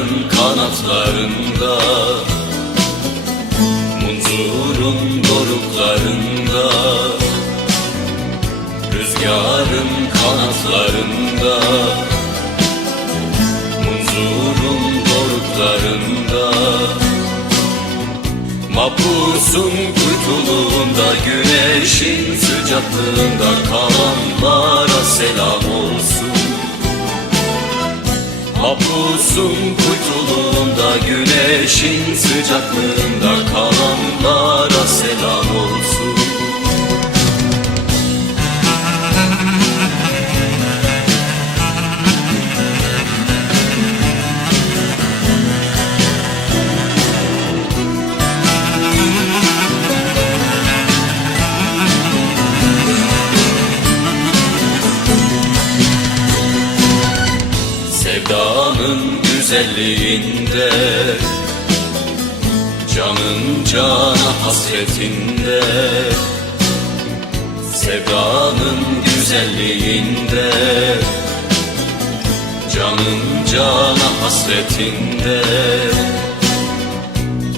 Rüzgarın kanatlarında Muzurun doruklarında Rüzgarın kanatlarında Muzurun doruklarında Mapusun kurtuluğunda Güneşin sıcaklığında Kalanlara selam olsun. Mahpusun kuytuluğunda Güneşin sıcaklığında Sevdanın güzelliğinde Canın cana hasretinde Sevdanın güzelliğinde Canın cana hasretinde.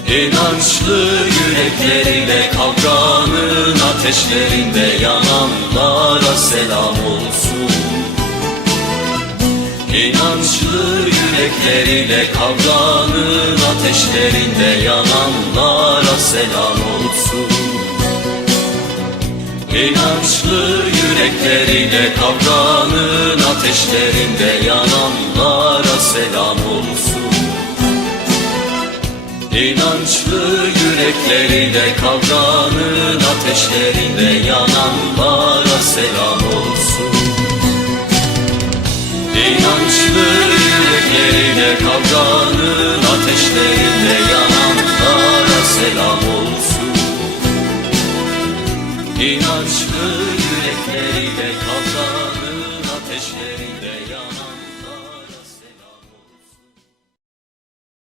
İnançlı yürekleriyle kavganın ateşlerinde yananlara selam olsun İnançlı yürekleriyle kavganın ateşlerinde yananlara selam olsun. İnançlı yürekleriyle kavganın ateşlerinde yananlara selam olsun. İnançlı yürekleriyle kavganın ateşlerinde yananlara selam kavganın ateşlerinde yananlara selam olsun. İnançlı yürekleriyle kavganın ateşlerinde yanan